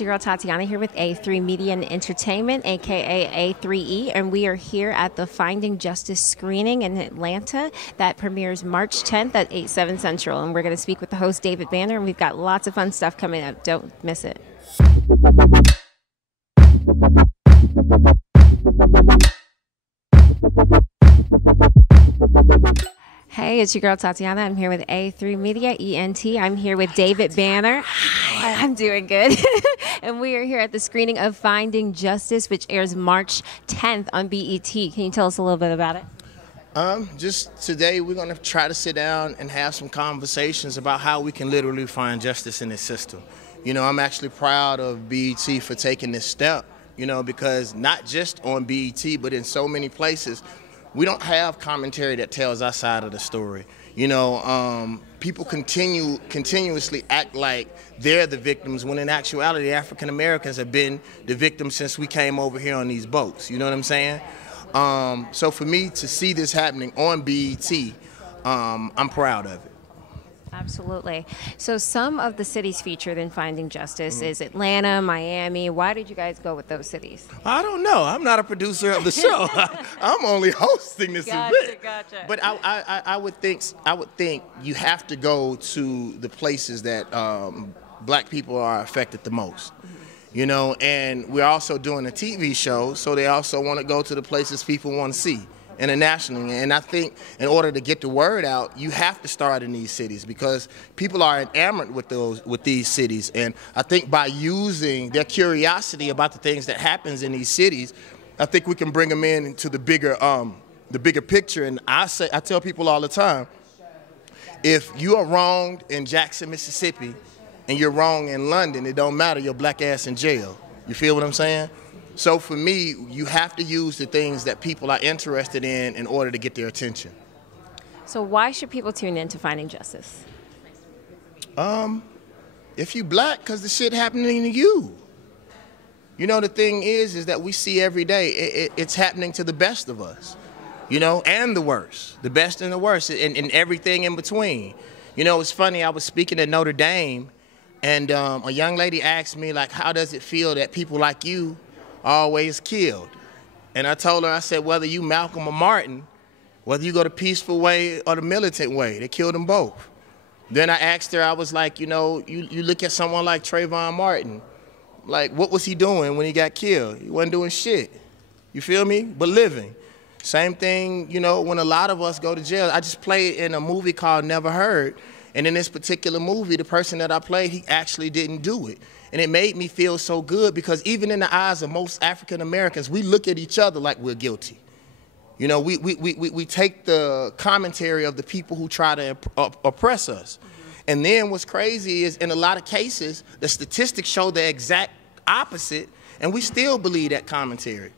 it's your girl Tatyana here with A3 Media and Entertainment, aka A3E, and we are here at the Finding Justice screening in Atlanta that premieres March 10th at 8/7 Central. And we're going to speak with the host, David Banner, and we've got lots of fun stuff coming up. Don't miss it. Hey, it's your girl Tatyana. I'm here with A3 Media, ENT. I'm here with David Banner. Hi, I'm doing good. And we are here at the screening of Finding Justice, which airs March 10th on BET. Can you tell us a little bit about it? Just today we're going to try to sit down and have some conversations about how we can literally find justice in this system. You know, I'm actually proud of BET for taking this step, you know, because not just on BET, but in so many places, we don't have commentary that tells our side of the story. You know, people continuously act like they're the victims when in actuality African Americans have been the victims since we came over here on these boats. You know what I'm saying? So for me to see this happening on BET, I'm proud of it. Absolutely. So some of the cities featured in Finding Justice is Atlanta, Miami. Why did you guys go with those cities? I don't know. I'm not a producer of the show. I'm only hosting this event. Gotcha. But I would think you have to go to the places that black people are affected the most. You know, and we're also doing a TV show, so they also want to go to the places people want to see internationally. And I think in order to get the word out, you have to start in these cities because people are enamored with these cities. And I think by using their curiosity about the things that happens in these cities, I think we can bring them into the bigger picture. And I tell people all the time, if you are wronged in Jackson, Mississippi, and you're wrong in London, it don't matter, your black ass in jail. You feel what I'm saying? So for me, you have to use the things that people are interested in order to get their attention. So why should people tune in to Finding Justice? If you black, because the shit happening to you. You know, the thing is that we see every day, it's happening to the best of us, you know, and the worst, the best and the worst, and everything in between. You know, it's funny, I was speaking at Notre Dame, and a young lady asked me, like, how does it feel that people like you are always killed? And I told her, I said, whether you Malcolm or Martin, whether you go the peaceful way or the militant way, they killed them both. Then I asked her, I was like, you know, you look at someone like Trayvon Martin, like, what was he doing when he got killed? He wasn't doing shit. You feel me? But living. Same thing, you know, when a lot of us go to jail. I just played in a movie called Never Heard. And in this particular movie, the person that I played, he actually didn't do it. And it made me feel so good because even in the eyes of most African Americans, we look at each other like we're guilty. You know, we take the commentary of the people who try to oppress us. And then what's crazy is in a lot of cases, the statistics show the exact opposite, and we still believe that commentary.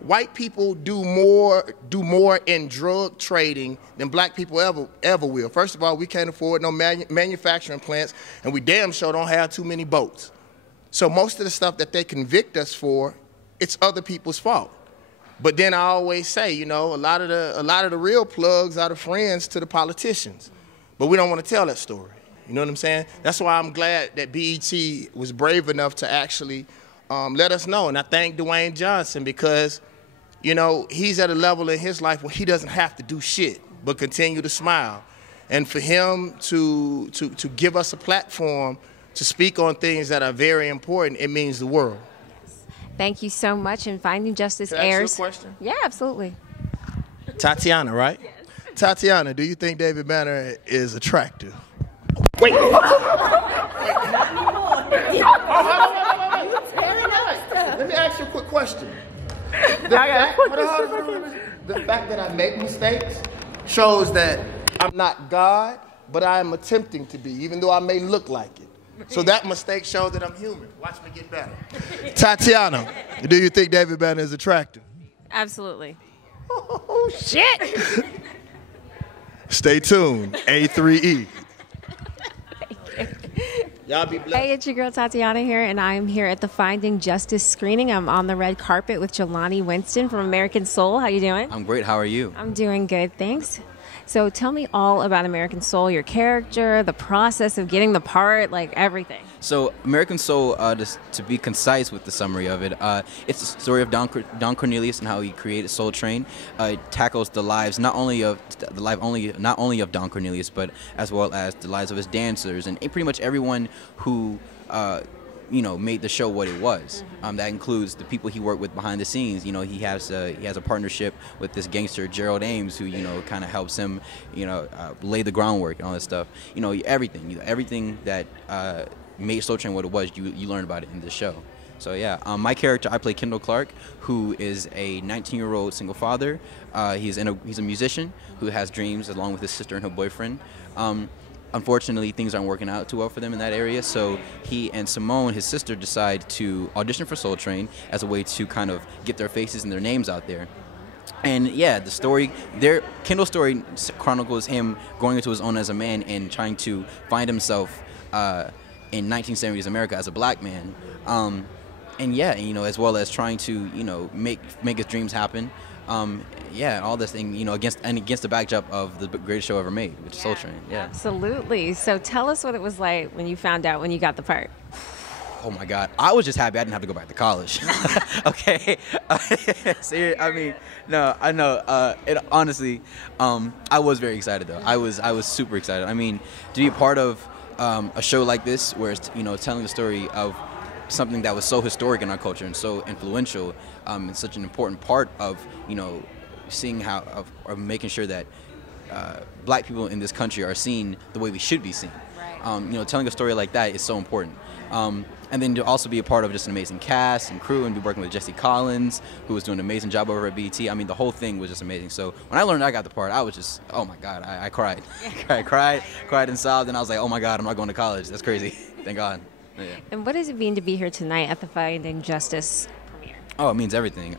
White people do more in drug trading than black people ever will. First of all, we can't afford no manufacturing plants, and we damn sure don't have too many boats. So most of the stuff that they convict us for, it's other people's fault. But then I always say, you know, a lot of the real plugs are the friends to the politicians, but we don't want to tell that story. You know what I'm saying? That's why I'm glad that BET was brave enough to actually let us know. And I thank dwaynejohnson because, you know, he's at a level in his life where he doesn't have to do shit but continue to smile. And for him to give us a platform to speak on things that are very important, it means the world. Thank you so much. And Finding Justice Can I ask airs. you a question? Yeah, absolutely. Tatyana, right? Yes. Tatyana, do you think David Banner is attractive? Wait. Let me ask you a quick question. The fact that I make mistakes shows that I'm not God, but I am attempting to be, even though I may look like it. So that mistake shows that I'm human. Watch me get better. Tatyana, do you think David Banner is attractive? Absolutely. Oh, shit. Stay tuned. A3E. Y'all be blessed. Hey, it's your girl Tatyana here, and I'm here at the Finding Justice screening. I'm on the red carpet with Jelani Winston from American Soul. How you doing? I'm great. How are you? I'm doing good, thanks. So tell me all about American Soul, your character, the process of getting the part, like everything. So American Soul, just to be concise with the summary of it, it's the story of Don Cornelius and how he created Soul Train. It tackles the lives not only of Don Cornelius, but as well as the lives of his dancers and pretty much everyone who made the show what it was. That includes the people he worked with behind the scenes. He has a partnership with this gangster Gerald Ames, who kind of helps him, lay the groundwork and all that stuff. Everything that made Soul Train what it was, you learn about it in this show. So yeah, my character, I play Kendall Clark, who is a 19-year-old single father. He's a musician who has dreams along with his sister and her boyfriend. Unfortunately, things aren't working out too well for them in that area, so he and Simone, his sister, decide to audition for Soul Train as a way to kind of get their faces and their names out there. And yeah, Kendall's story chronicles him going into his own as a man and trying to find himself in 1970s America as a black man. And yeah, as well as trying to, make his dreams happen. All this thing, against the backdrop of the greatest show ever made, which is Soul Train. Yeah, absolutely. So tell us what it was like when you found out when you got the part. Oh my God, I was just happy I didn't have to go back to college. Okay, I mean, no, I know. Honestly, I was very excited though. I was super excited. I mean, to be a part of a show like this, where it's telling the story of something that was so historic in our culture and so influential, and such an important part of seeing or making sure that black people in this country are seen the way we should be seen. Right. Telling a story like that is so important. And then to also be a part of just an amazing cast and crew and be working with Jesse Collins, who was doing an amazing job over at BET. I mean, the whole thing was just amazing. So when I learned I got the part, I was just, oh my God, I cried. I cried and sobbed, and I was like, oh my God, I'm not going to college. That's crazy. Thank God. Yeah. And what does it mean to be here tonight at the Finding Justice premiere? Oh, it means everything.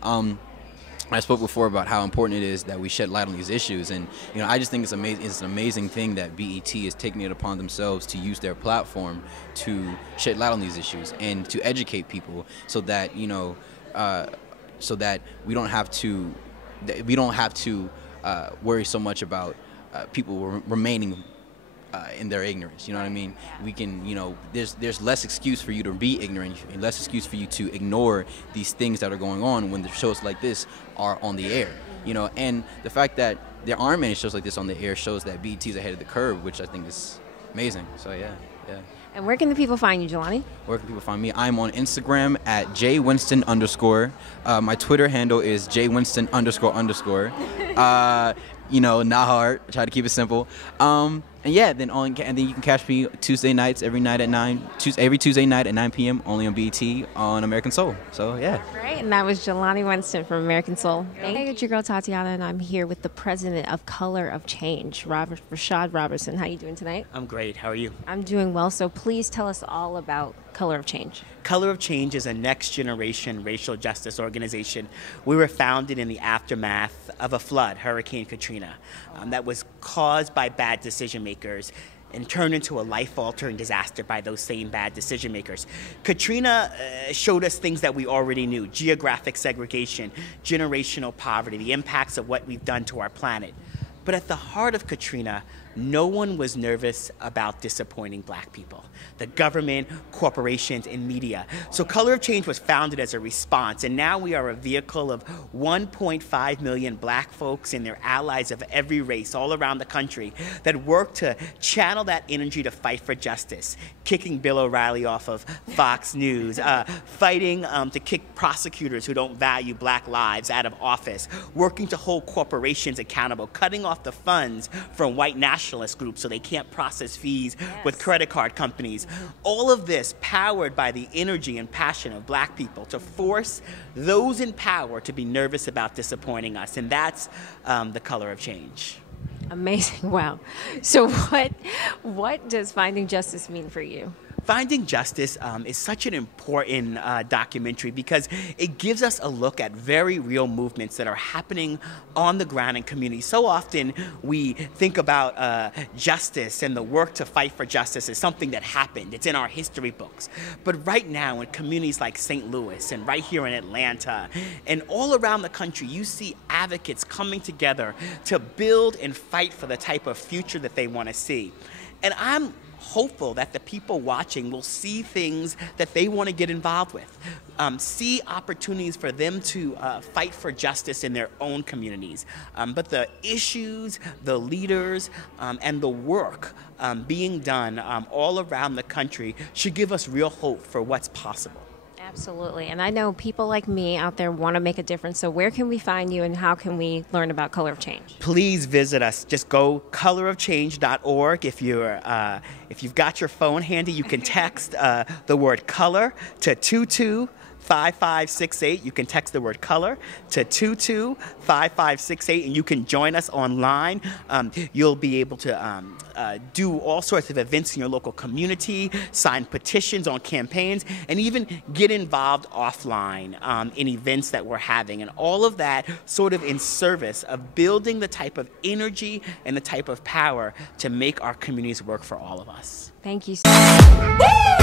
I spoke before about how important it is that we shed light on these issues, and I just think it's amazing. It's an amazing thing that BET is taking it upon themselves to use their platform to shed light on these issues and to educate people, so that so that we don't have to worry so much about people remaining in their ignorance. You know what I mean? We can, there's less excuse for you to be ignorant and less excuse for you to ignore these things that are going on when the shows like this are on the air. And the fact that there aren't many shows like this on the air shows that BET is ahead of the curve, which I think is amazing. So yeah. And where can the people find you, Jelani? Where can people find me? I'm on Instagram at jwinston_. My Twitter handle is jwinston__. Not hard. I try to keep it simple. And then you can catch me Tuesday nights every Tuesday night at 9 p.m. only on BET on American Soul. So yeah. Right, and that was Jelani Winston from American Soul. Hey, it's your girl Tatyana, and I'm here with the president of Color of Change, Rashad Roberson. How you doing tonight? I'm great. How are you? I'm doing well. So please tell us all about Color of Change. Color of Change is a next-generation racial justice organization. We were founded in the aftermath of a flood, Hurricane Katrina, that was caused by bad decision makers and turned into a life-altering disaster by those same bad decision makers. Katrina showed us things that we already knew: geographic segregation, generational poverty, the impacts of what we've done to our planet. But at the heart of Katrina, no one was nervous about disappointing black people: the government, corporations, and media. So Color of Change was founded as a response, and now we are a vehicle of 1.5 million black folks and their allies of every race all around the country that work to channel that energy to fight for justice, kicking Bill O'Reilly off of Fox News, fighting to kick prosecutors who don't value black lives out of office, working to hold corporations accountable, cutting off the funds from white nationalist groups so they can't process fees with credit card companies. All of this powered by the energy and passion of black people to force those in power to be nervous about disappointing us. And that's the Color of Change. Amazing. Wow. So what does Finding Justice mean for you? Finding Justice is such an important documentary because it gives us a look at very real movements that are happening on the ground in communities. So often we think about justice and the work to fight for justice as something that happened. It's in our history books. But right now in communities like St. Louis and right here in Atlanta and all around the country, you see advocates coming together to build and fight for the type of future that they want to see. And I'm hopeful that the people watching will see things that they want to get involved with, see opportunities for them to fight for justice in their own communities. But the issues, the leaders, and the work being done all around the country should give us real hope for what's possible. Absolutely. And I know people like me out there want to make a difference. So where can we find you and how can we learn about Color of Change? Please visit us. Just go colorofchange.org. If you've got your phone handy, you can text the word color to 225568. You can text the word color to 225568 and you can join us online. You'll be able to do all sorts of events in your local community, sign petitions on campaigns, and even get involved offline in events that we're having. And all of that sort of in service of building the type of energy and the type of power to make our communities work for all of us. Thank you so much.